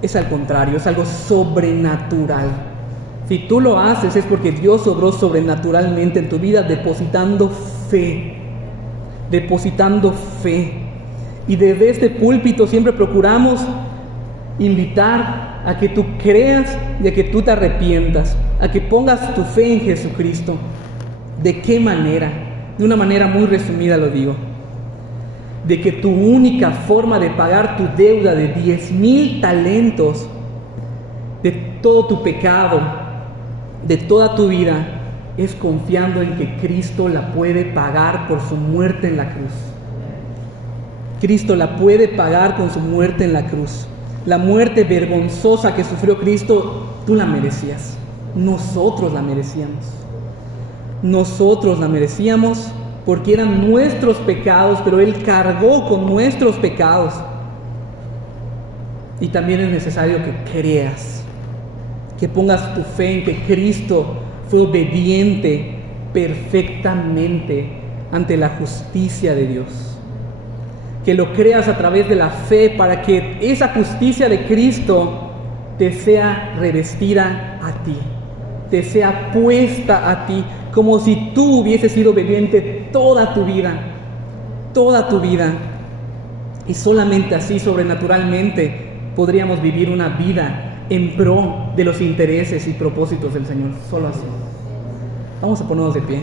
Es al contrario, es algo sobrenatural. Si tú lo haces es porque Dios obró sobrenaturalmente en tu vida depositando fe. Y desde este púlpito siempre procuramos invitar a que tú creas y a que tú te arrepientas, a que pongas tu fe en Jesucristo. ¿De qué manera? De una manera muy resumida lo digo. De que tu única forma de pagar tu deuda de 10,000 talentos, de todo tu pecado, de toda tu vida, es confiando en que Cristo la puede pagar por su muerte en la cruz. Cristo la puede pagar con su muerte en la cruz. La muerte vergonzosa que sufrió Cristo, tú la merecías. Nosotros la merecíamos. Nosotros la merecíamos porque eran nuestros pecados, pero Él cargó con nuestros pecados. Y también es necesario que creas, que pongas tu fe en que Cristo fue obediente perfectamente ante la justicia de Dios. Que lo creas a través de la fe para que esa justicia de Cristo te sea revestida a ti, te sea puesta a ti, como si tú hubieses sido obediente toda tu vida, y solamente así, sobrenaturalmente, podríamos vivir una vida en pro de los intereses y propósitos del Señor, solo así. Vamos a ponernos de pie.